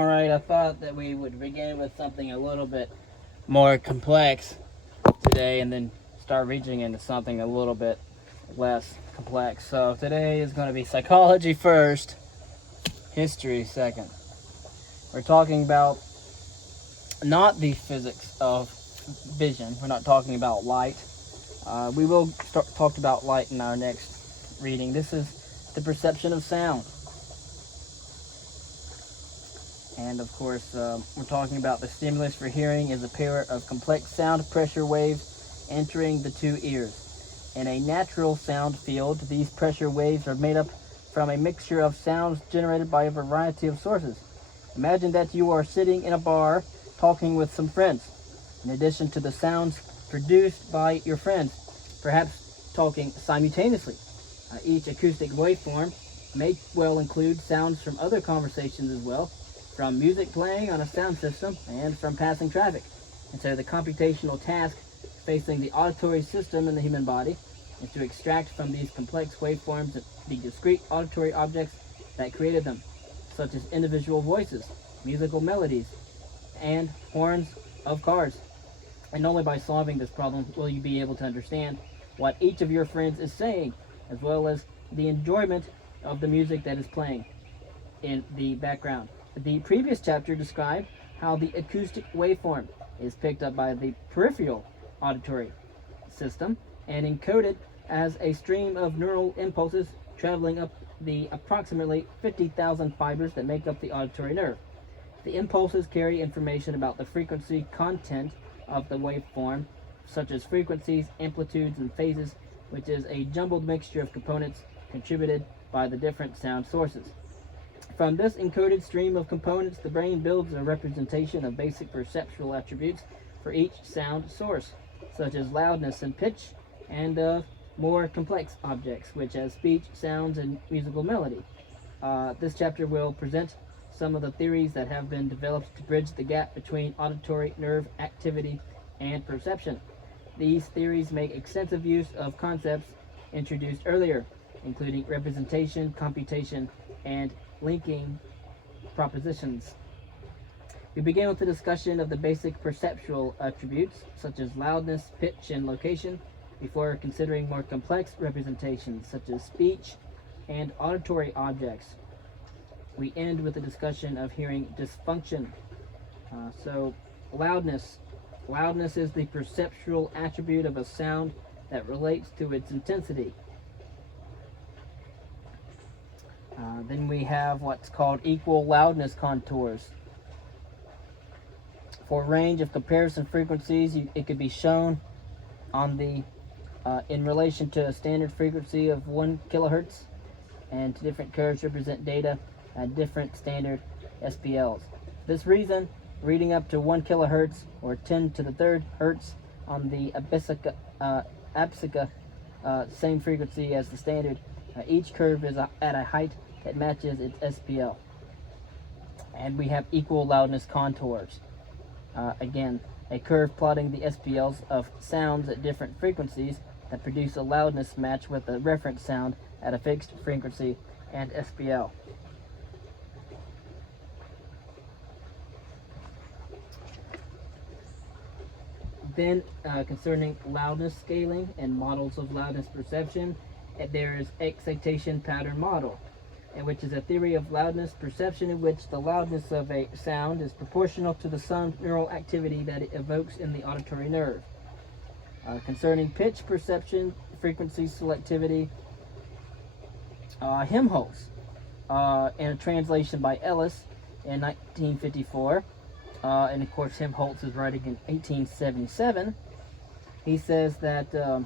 Alright, I thought that we would begin with something a little bit more complex today and then start reaching into something a little bit less complex. So today is going to be psychology first, history second. We're talking about not the physics of vision. We're not talking about light. We will talk about light in our next reading. This is the perception of sound. And of course, we're talking about the stimulus for hearing is a pair of complex sound pressure waves entering the two ears. In a natural sound field, these pressure waves are made up from a mixture of sounds generated by a variety of sources. Imagine that you are sitting in a bar talking with some friends. In addition to the sounds produced by your friends, perhaps talking simultaneously. Each acoustic waveform may well include sounds from other conversations as well, from music playing on a sound system and from passing traffic. And so the computational task facing the auditory system in the human body is to extract from these complex waveforms the discrete auditory objects that created them, such as individual voices, musical melodies, and horns of cars. And only by solving this problem will you be able to understand what each of your friends is saying, as well as the enjoyment of the music that is playing in the background. The previous chapter described how the acoustic waveform is picked up by the peripheral auditory system and encoded as a stream of neural impulses traveling up the approximately 50,000 fibers that make up the auditory nerve. The impulses carry information about the frequency content of the waveform, such as frequencies, amplitudes, and phases, which is a jumbled mixture of components contributed by the different sound sources. From this encoded stream of components, the brain builds a representation of basic perceptual attributes for each sound source, such as loudness and pitch, and of more complex objects, which as speech, sounds, and musical melody. This chapter will present some of the theories that have been developed to bridge the gap between auditory nerve activity and perception. These theories make extensive use of concepts introduced earlier, including representation, computation, and linking propositions. We begin with the discussion of the basic perceptual attributes, such as loudness, pitch, and location, before considering more complex representations, such as speech and auditory objects. We end with a discussion of hearing dysfunction. Loudness. Loudness is the perceptual attribute of a sound that relates to its intensity. Then we have what's called equal loudness contours. For a range of comparison frequencies, it could be shown on the in relation to a standard frequency of 1 kilohertz, and different curves represent data at different standard SPLs. For this reason, reading up to 1 kilohertz or 10 to the third hertz on the APSICA, same frequency as the standard, each curve is at a height that matches its SPL. And we have equal loudness contours. Again, a curve plotting the SPLs of sounds at different frequencies that produce a loudness match with a reference sound at a fixed frequency and SPL. Then, concerning loudness scaling and models of loudness perception, there is excitation pattern model, which is a theory of loudness perception in which the loudness of a sound is proportional to the sum neural activity that it evokes in the auditory nerve. Concerning pitch perception, frequency selectivity, Helmholtz, in a translation by Ellis in 1954, and of course Helmholtz is writing in 1877, he says that the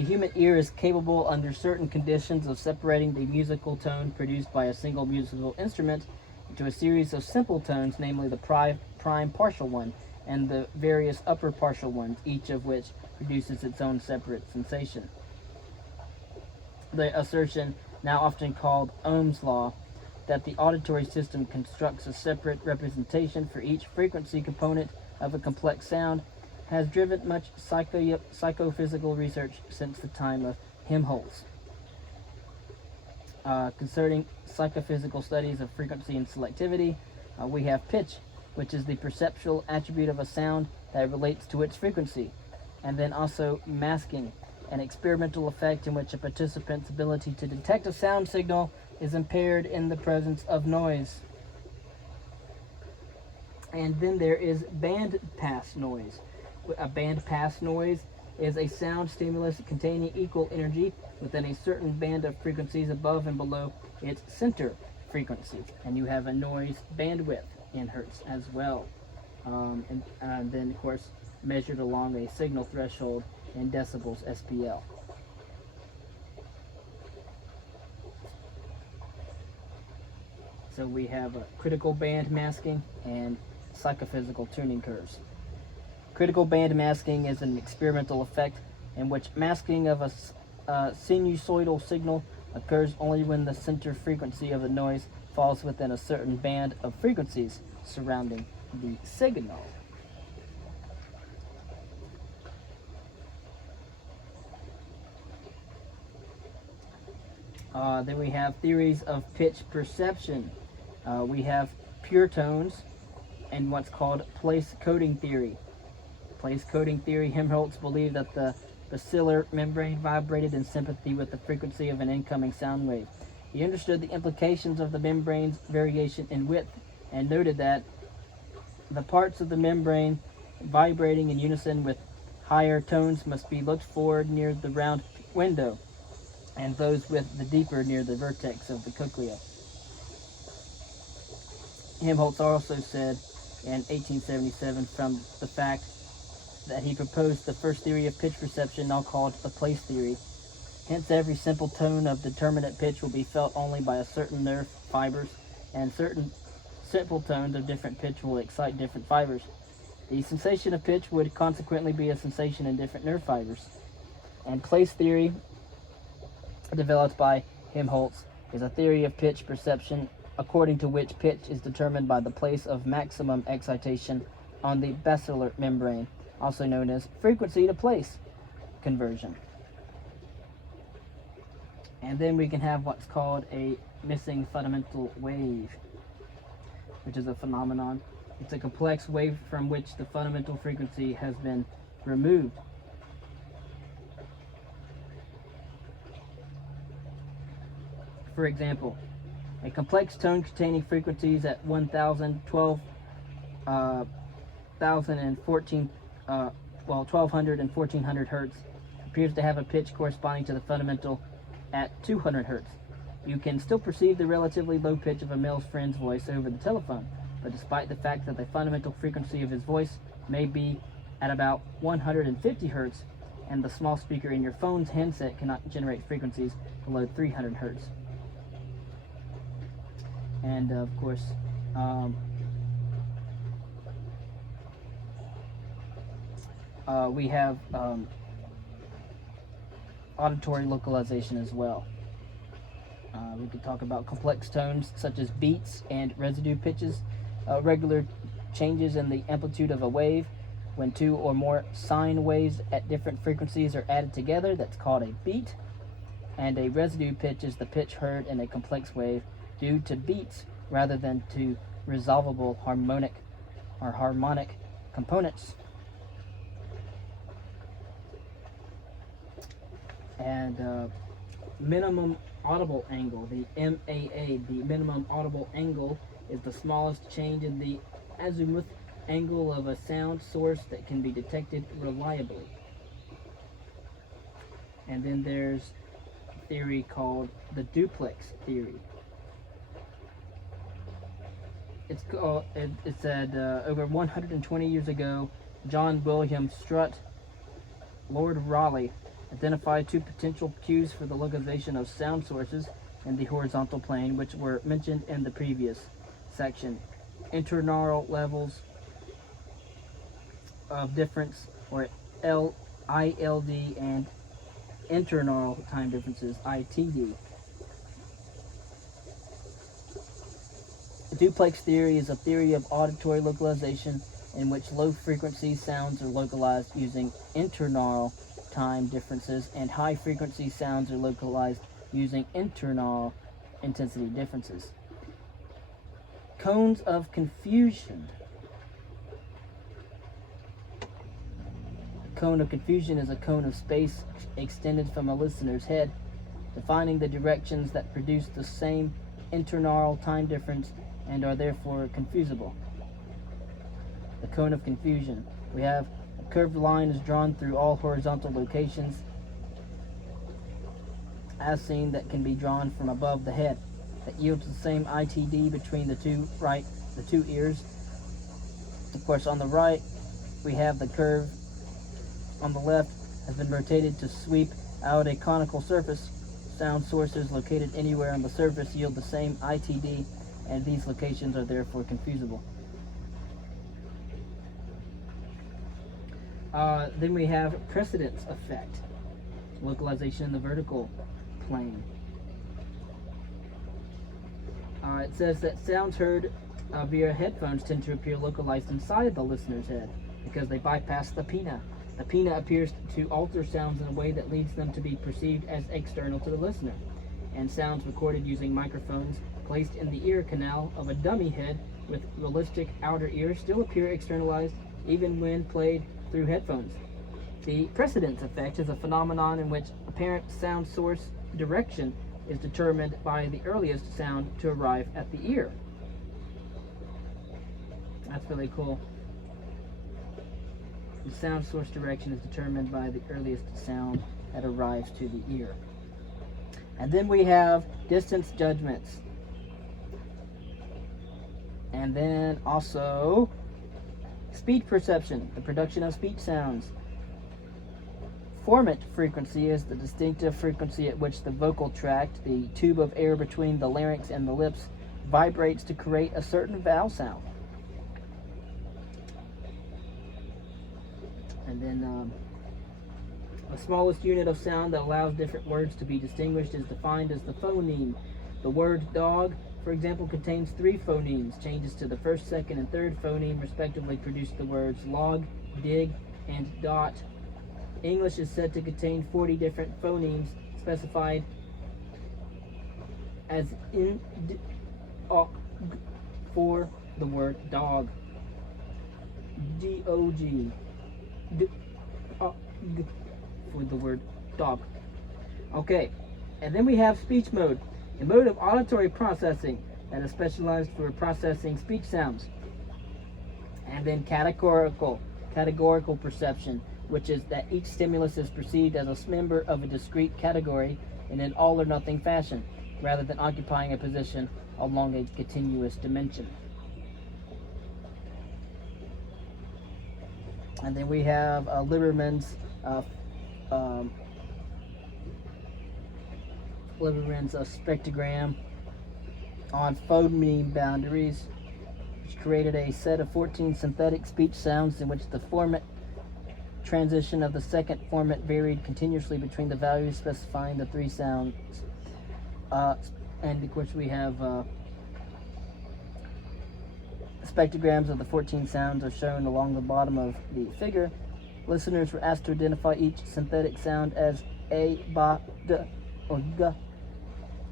human ear is capable under certain conditions of separating the musical tone produced by a single musical instrument into a series of simple tones, namely the prime partial one and the various upper partial ones, each of which produces its own separate sensation. The assertion, now often called Ohm's law, that the auditory system constructs a separate representation for each frequency component of a complex sound has driven much psychophysical research since the time of Helmholtz. Concerning psychophysical studies of frequency and selectivity, we have pitch, which is the perceptual attribute of a sound that relates to its frequency, and then also masking, an experimental effect in which a participant's ability to detect a sound signal is impaired in the presence of noise. And then there is band pass noise. A band pass noise is a sound stimulus containing equal energy within a certain band of frequencies above and below its center frequency. And you have a noise bandwidth in hertz as well. And then, of course, measured along a signal threshold in decibels SPL. So we have a critical band masking and psychophysical tuning curves. Critical band masking is an experimental effect in which masking of a sinusoidal signal occurs only when the center frequency of the noise falls within a certain band of frequencies surrounding the signal. Then we have theories of pitch perception. We have pure tones and what's called place coding theory. Place coding theory, Helmholtz believed that the basilar membrane vibrated in sympathy with the frequency of an incoming sound wave. He understood the implications of the membrane's variation in width and noted that the parts of the membrane vibrating in unison with higher tones must be looked for near the round window, and those with the deeper near the vertex of the cochlea. Helmholtz also said in 1877 from the fact that he proposed the first theory of pitch perception, now called the place theory. Hence, every simple tone of determinate pitch will be felt only by a certain nerve fibers, and certain simple tones of different pitch will excite different fibers. The sensation of pitch would consequently be a sensation in different nerve fibers. And place theory, developed by Helmholtz, is a theory of pitch perception according to which pitch is determined by the place of maximum excitation on the basilar membrane, also known as frequency to place conversion. And then we can have what's called a missing fundamental wave, which is a phenomenon. It's a complex wave from which the fundamental frequency has been removed. For example, a complex tone containing frequencies at 1,000, 12,000 and 1,200 and 1,400 hertz appears to have a pitch corresponding to the fundamental at 200 hertz. You can still perceive the relatively low pitch of a male friend's voice over the telephone, but despite the fact that the fundamental frequency of his voice may be at about 150 hertz, and the small speaker in your phone's handset cannot generate frequencies below 300 hertz. And of course, we have auditory localization as well. We could talk about complex tones such as beats and residue pitches, regular changes in the amplitude of a wave. When two or more sine waves at different frequencies are added together, that's called a beat. And a residue pitch is the pitch heard in a complex wave due to beats rather than to resolvable harmonic components. And minimum audible angle, the MAA, the minimum audible angle, is the smallest change in the azimuth angle of a sound source that can be detected reliably. And then there's a theory called the duplex theory. It said over 120 years ago, John William Strutt, Lord Raleigh, identified two potential cues for the localization of sound sources in the horizontal plane, which were mentioned in the previous section. Internaural levels of difference, or ILD, and internaural time differences, ITD. The duplex theory is a theory of auditory localization in which low-frequency sounds are localized using internaural time differences, and high-frequency sounds are localized using internal intensity differences. Cones of confusion. A cone of confusion is a cone of space extended from a listener's head, defining the directions that produce the same internaural time difference and are therefore confusable. The cone of confusion. We have a curved line is drawn through all horizontal locations as seen that can be drawn from above the head, that yields the same ITD between the two ears. Of course, on the right we have the curve on the left has been rotated to sweep out a conical surface. Sound sources located anywhere on the surface yield the same ITD, and these locations are therefore confusable. Then we have precedence effect, localization in the vertical plane. It says that sounds heard via headphones tend to appear localized inside the listener's head because they bypass the pinna. The pinna appears to alter sounds in a way that leads them to be perceived as external to the listener, and sounds recorded using microphones placed in the ear canal of a dummy head with realistic outer ears still appear externalized even when played through headphones. The precedence effect is a phenomenon in which apparent sound source direction is determined by the earliest sound to arrive at the ear. That's really cool. The sound source direction is determined by the earliest sound that arrives to the ear. And then we have distance judgments. And then also speech perception, the production of speech sounds. Formant frequency is the distinctive frequency at which the vocal tract, the tube of air between the larynx and the lips, vibrates to create a certain vowel sound. And then the smallest unit of sound that allows different words to be distinguished is defined as the phoneme. The word dog, for example, contains 3 phonemes. Changes to the first, second, and third phoneme respectively produce the words log, dig, and dot. English is said to contain 40 different phonemes specified as in for the word dog. D-O-G. For the word dog. Okay, and then we have speech mode, a mode of auditory processing that is specialized for processing speech sounds. And then categorical perception, which is that each stimulus is perceived as a member of a discrete category in an all or nothing fashion, rather than occupying a position along a continuous dimension. And then we have Lieberman's spectrogram on phoneme boundaries, which created a set of 14 synthetic speech sounds in which the formant transition of the second formant varied continuously between the values specifying the 3 sounds. And of course we have spectrograms of the 14 sounds are shown along the bottom of the figure. Listeners were asked to identify each synthetic sound as a, ba, d, or g,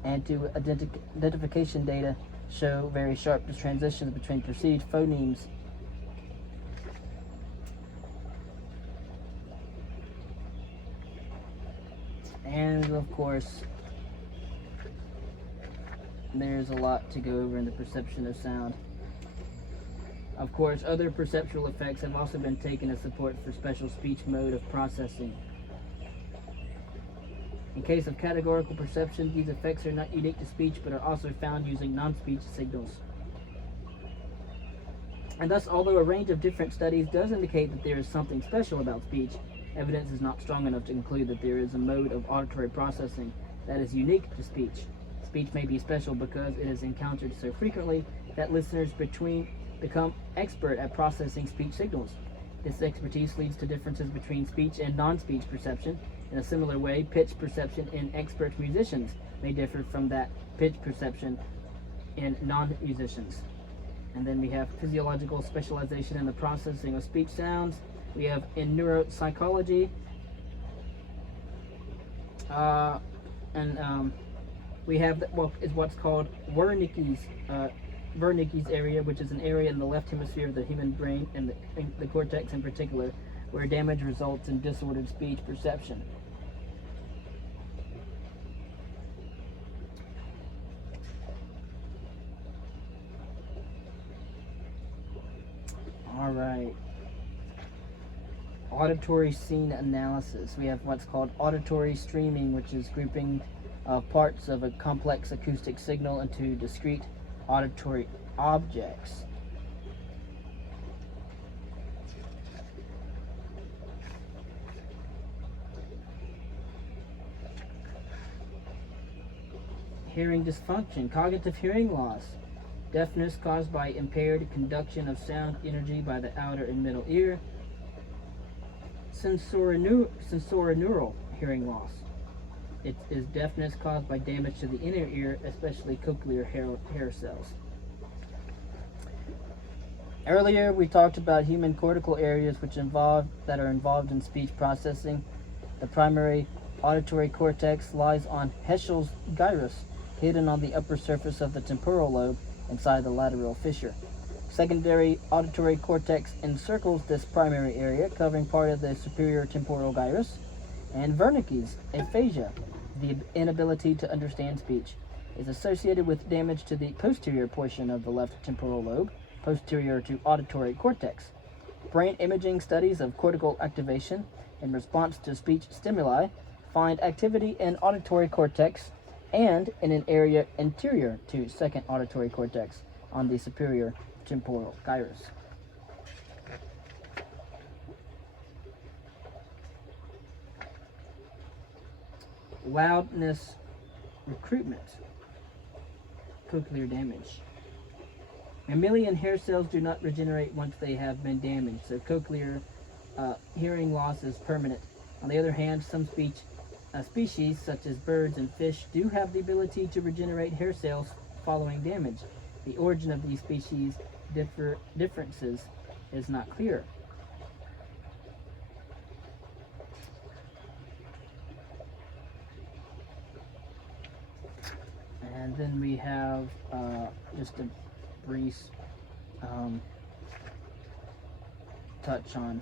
and to identification data show very sharp transitions between perceived phonemes. And of course, there's a lot to go over in the perception of sound. Of course, other perceptual effects have also been taken as support for special speech mode of processing. In case of categorical perception, these effects are not unique to speech, but are also found using non-speech signals. And thus, although a range of different studies does indicate that there is something special about speech, evidence is not strong enough to conclude that there is a mode of auditory processing that is unique to speech. Speech may be special because it is encountered so frequently that listeners become expert at processing speech signals. This expertise leads to differences between speech and non-speech perception. In a similar way, pitch perception in expert musicians may differ from that pitch perception in non-musicians. And then we have physiological specialization in the processing of speech sounds. We have in neuropsychology, We have is what's called Wernicke's area, which is an area in the left hemisphere of the human brain and the cortex in particular, where damage results in disordered speech perception. All right. Auditory scene analysis. We have what's called auditory streaming, which is grouping parts of a complex acoustic signal into discrete auditory objects. Hearing dysfunction, cognitive hearing loss, deafness caused by impaired conduction of sound energy by the outer and middle ear, sensorineural hearing loss. It is deafness caused by damage to the inner ear, especially cochlear hair cells. Earlier, we talked about human cortical areas that are involved in speech processing. The primary auditory cortex lies on Heschl's gyrus, hidden on the upper surface of the temporal lobe inside the lateral fissure. Secondary auditory cortex encircles this primary area, covering part of the superior temporal gyrus. And Wernicke's aphasia, the inability to understand speech, is associated with damage to the posterior portion of the left temporal lobe, posterior to auditory cortex. Brain imaging studies of cortical activation in response to speech stimuli find activity in auditory cortex and in an area anterior to second auditory cortex on the superior temporal gyrus. Loudness recruitment, cochlear damage. Mammalian hair cells do not regenerate once they have been damaged, so cochlear hearing loss is permanent. On the other hand, some species, such as birds and fish, do have the ability to regenerate hair cells following damage. The origin of these species differences is not clear. And then we have just a brief touch on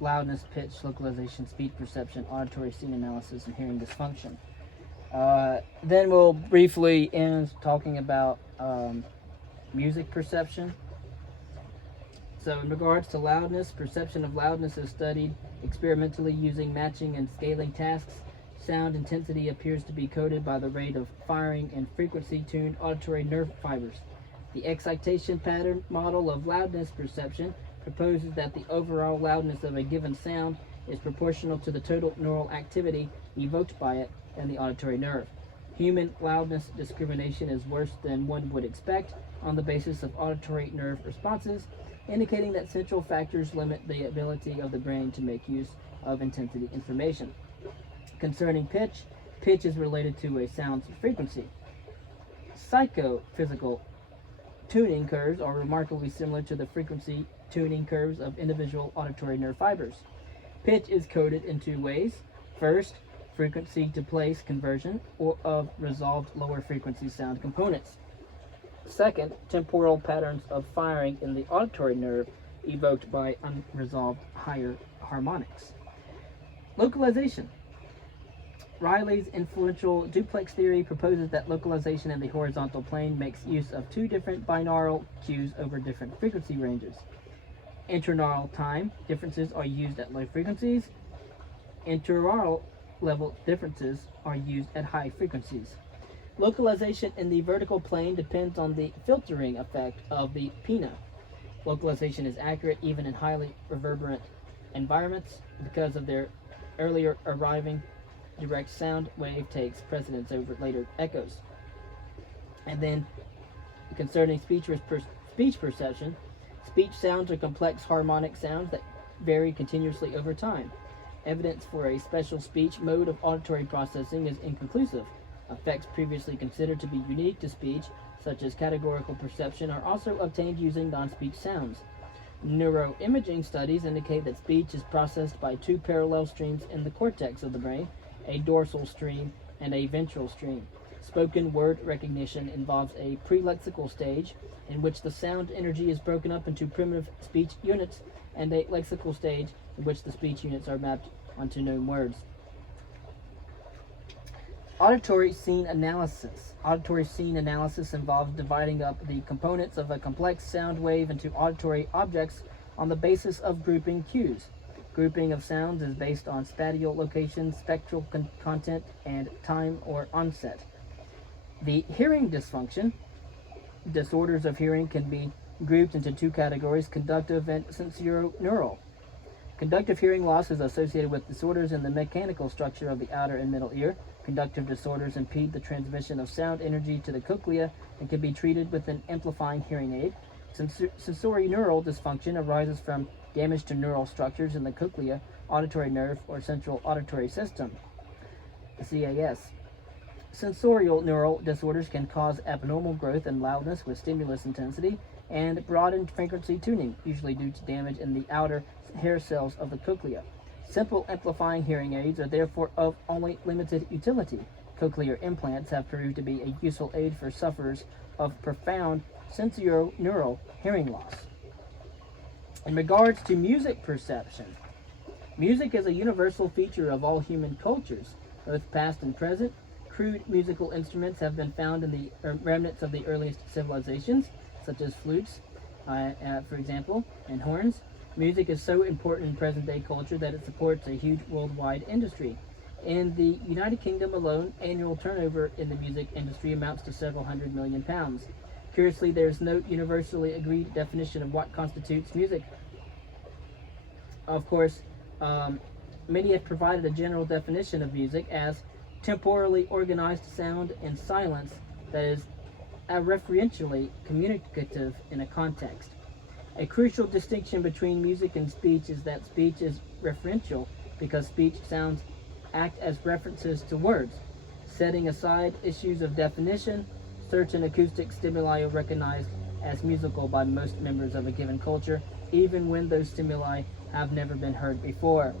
loudness, pitch, localization, speech perception, auditory scene analysis, and hearing dysfunction. Then we'll briefly end talking about music perception. So in regards to loudness, perception of loudness is studied experimentally using matching and scaling tasks. Sound intensity appears to be coded by the rate of firing in frequency-tuned auditory nerve fibers. The excitation pattern model of loudness perception proposes that the overall loudness of a given sound is proportional to the total neural activity evoked by it and the auditory nerve. Human loudness discrimination is worse than one would expect on the basis of auditory nerve responses, indicating that central factors limit the ability of the brain to make use of intensity information. Concerning pitch, pitch is related to a sound's frequency. Psychophysical tuning curves are remarkably similar to the frequency tuning curves of individual auditory nerve fibers. Pitch is coded in two ways. First, frequency to place conversion of resolved lower frequency sound components. Second, temporal patterns of firing in the auditory nerve evoked by unresolved higher harmonics. Localization. Riley's influential duplex theory proposes that localization in the horizontal plane makes use of two different binaural cues over different frequency ranges. Internaural time differences are used at low frequencies. Interaural level differences are used at high frequencies. Localization in the vertical plane depends on the filtering effect of the pinna. Localization is accurate even in highly reverberant environments because of their earlier arriving direct sound wave takes precedence over later echoes. And then concerning speech perception, speech sounds are complex harmonic sounds that vary continuously over time. Evidence for a special speech mode of auditory processing is inconclusive. Effects previously considered to be unique to speech, such as categorical perception, are also obtained using non-speech sounds. Neuroimaging studies indicate that speech is processed by two parallel streams in the cortex of the brain, a dorsal stream and a ventral stream. Spoken word recognition involves a pre-lexical stage in which the sound energy is broken up into primitive speech units, and a lexical stage in which the speech units are mapped onto known words. Auditory scene analysis. Auditory scene analysis involves dividing up the components of a complex sound wave into auditory objects on the basis of grouping cues. Grouping of sounds is based on spatial location, spectral content, and time or onset. The hearing dysfunction. Disorders of hearing can be grouped into two categories: conductive and sensorineural. Conductive hearing loss is associated with disorders in the mechanical structure of the outer and middle ear. Conductive disorders impede the transmission of sound energy to the cochlea and can be treated with an amplifying hearing aid. Sensorineural dysfunction arises from damage to neural structures in the cochlea, auditory nerve, or central auditory system, the CAS. Sensorial neural disorders can cause abnormal growth and loudness with stimulus intensity and broadened frequency tuning, usually due to damage in the outer hair cells of the cochlea. Simple amplifying hearing aids are therefore of only limited utility. Cochlear implants have proved to be a useful aid for sufferers of profound sensorineural hearing loss. In regards to music perception, music is a universal feature of all human cultures, both past and present. Crude musical instruments have been found in the remnants of the earliest civilizations, such as flutes, for example, and horns. Music is so important in present-day culture that it supports a huge worldwide industry. In the United Kingdom alone, annual turnover in the music industry amounts to several £100 million. Curiously, there is no universally agreed definition of what constitutes music. Of course, many have provided a general definition of music as temporally organized sound and silence that is referentially communicative in a context. A crucial distinction between music and speech is that speech is referential because speech sounds act as references to words. Setting aside issues of definition, certain acoustic stimuli are recognized as musical by most members of a given culture, even when those stimuli have never been heard before.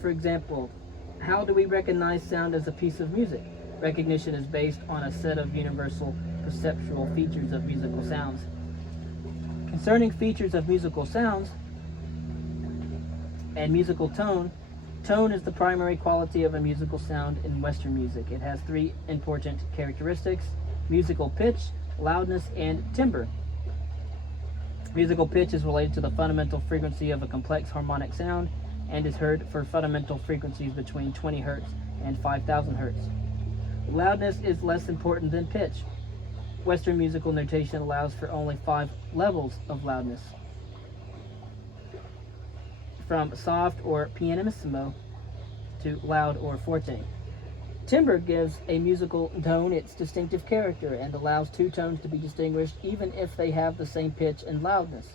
For example, how do we recognize sound as a piece of music? Recognition is based on a set of universal perceptual features of musical sounds. Concerning features of musical sounds and musical tone, tone is the primary quality of a musical sound in Western music. It has three important characteristics: musical pitch, loudness, and timbre. Musical pitch is related to the fundamental frequency of a complex harmonic sound and is heard for fundamental frequencies between 20 Hz and 5,000 Hz. Loudness is less important than pitch. Western musical notation allows for only 5 levels of loudness, from soft or pianissimo to loud or forte. Timbre gives a musical tone its distinctive character and allows two tones to be distinguished even if they have the same pitch and loudness.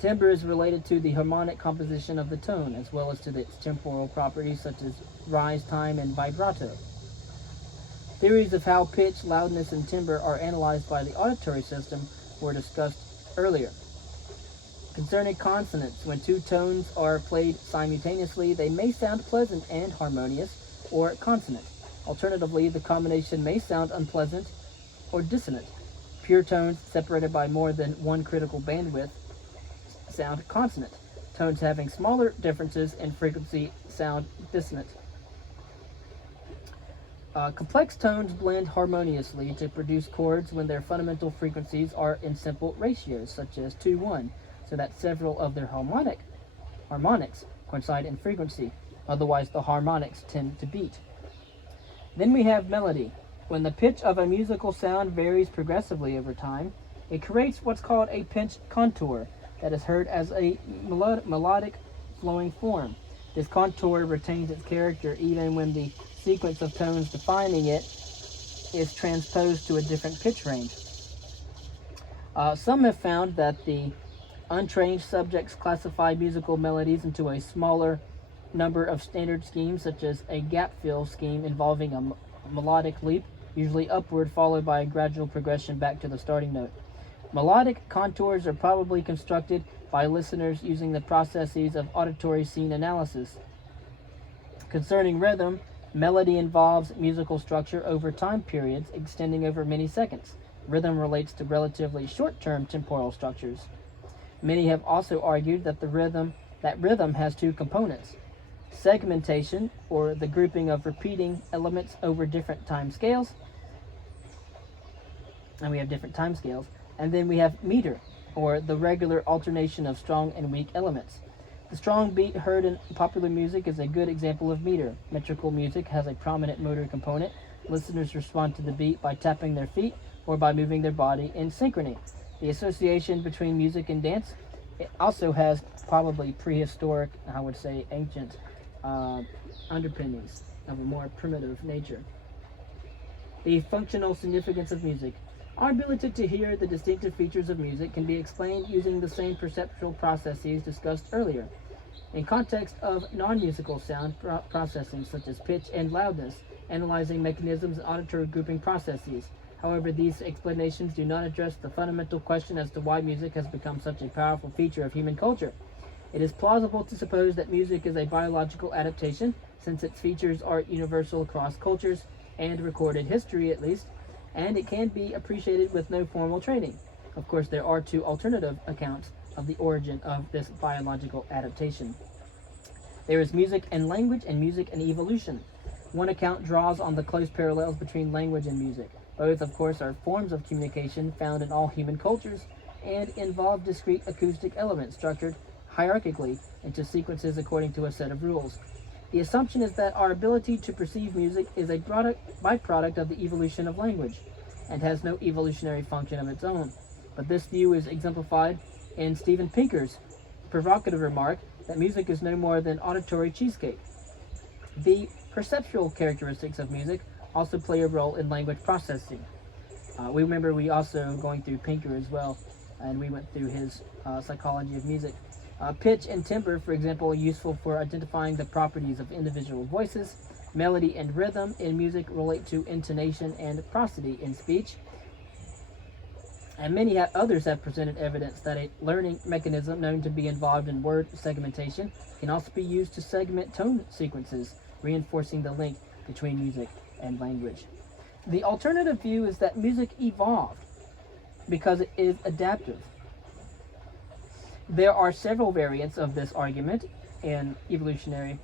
Timbre is related to the harmonic composition of the tone, as well as to its temporal properties such as rise time and vibrato. Theories of how pitch, loudness, and timbre are analyzed by the auditory system were discussed earlier. Concerning consonants, when two tones are played simultaneously, they may sound pleasant and harmonious, or consonant. Alternatively, the combination may sound unpleasant or dissonant. Pure tones separated by more than one critical bandwidth sound consonant. Tones having smaller differences in frequency sound dissonant. Complex tones blend harmoniously to produce chords when their fundamental frequencies are in simple ratios, such as 2-1, so that several of their harmonics coincide in frequency. Otherwise, the harmonics tend to beat. Then we have melody. When the pitch of a musical sound varies progressively over time, it creates what's called a pitch contour that is heard as a melodic flowing form. This contour retains its character even when the sequence of tones defining it is transposed to a different pitch range. Some have found that the untrained subjects classify musical melodies into a smaller number of standard schemes, such as a gap fill scheme involving a melodic leap, usually upward, followed by a gradual progression back to the starting note. Melodic contours are probably constructed by listeners using the processes of auditory scene analysis. Concerning rhythm, melody involves musical structure over time periods extending over many seconds. Rhythm relates to relatively short-term temporal structures. Many have also argued that rhythm has two components: segmentation, or the grouping of repeating elements over different time scales, and we have different time scales, and then we have meter, or the regular alternation of strong and weak elements. The strong beat heard in popular music is a good example of meter. Metrical music has a prominent motor component. Listeners respond to the beat by tapping their feet or by moving their body in synchrony. The association between music and dance, it also has probably prehistoric, I would say ancient, underpinnings of a more primitive nature. The functional significance of music. Our ability to hear the distinctive features of music can be explained using the same perceptual processes discussed earlier. In context of non-musical sound processing, such as pitch and loudness, analyzing mechanisms and auditory grouping processes. However, these explanations do not address the fundamental question as to why music has become such a powerful feature of human culture. It is plausible to suppose that music is a biological adaptation, since its features are universal across cultures and recorded history at least, and it can be appreciated with no formal training. Of course, there are two alternative accounts of the origin of this biological adaptation. There is music and language, and music and evolution. One account draws on the close parallels between language and music. Both, of course, are forms of communication found in all human cultures and involve discrete acoustic elements structured hierarchically into sequences according to a set of rules. The assumption is that our ability to perceive music is a byproduct of the evolution of language and has no evolutionary function of its own. But this view is exemplified in Steven Pinker's provocative remark that music is no more than auditory cheesecake. The perceptual characteristics of music also play a role in language processing. We also going through Pinker as well, and we went through his psychology of music. Pitch and timbre, for example, are useful for identifying the properties of individual voices. Melody and rhythm in music relate to intonation and prosody in speech. And many others have presented evidence that a learning mechanism known to be involved in word segmentation can also be used to segment tone sequences, reinforcing the link between music and language. The alternative view is that music evolved because it is adaptive. There are several variants of this argument in evolutionary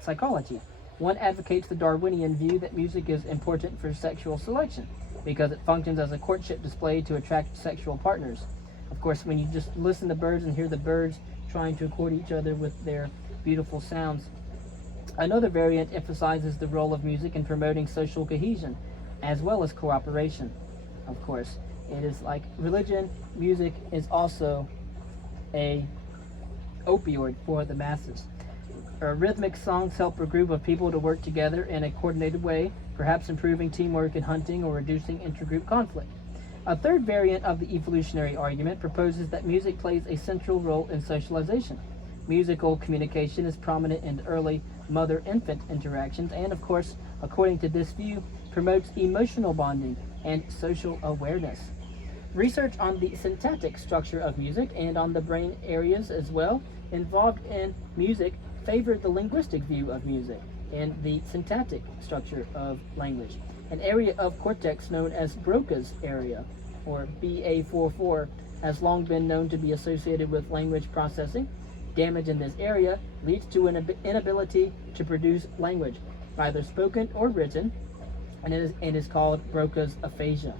psychology. One advocates the Darwinian view that music is important for sexual selection because it functions as a courtship display to attract sexual partners. Of course, when you just listen to birds and hear the birds trying to court each other with their beautiful sounds. Another variant emphasizes the role of music in promoting social cohesion as well as cooperation. Of course, it is like religion, music is also a opioid for the masses. Rhythmic songs help a group of people to work together in a coordinated way, perhaps improving teamwork in hunting or reducing intergroup conflict. A third variant of the evolutionary argument proposes that music plays a central role in socialization. Musical communication is prominent in early mother-infant interactions and, of course, according to this view, promotes emotional bonding and social awareness. Research on the syntactic structure of music and on the brain areas as well involved in music favored the linguistic view of music and the syntactic structure of language. An area of cortex known as Broca's area, or BA44, has long been known to be associated with language processing. Damage in this area leads to an inability to produce language, either spoken or written, and it is called Broca's aphasia.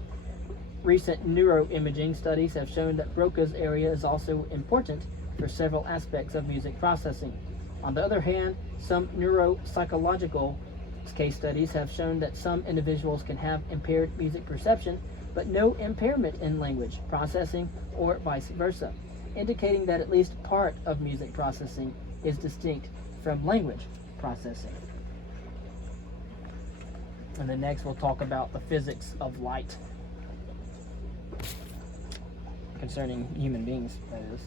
Recent neuroimaging studies have shown that Broca's area is also important for several aspects of music processing. On the other hand, some neuropsychological case studies have shown that some individuals can have impaired music perception, but no impairment in language processing or vice versa, indicating that at least part of music processing is distinct from language processing. And then next we'll talk about the physics of light. Concerning human beings, that is.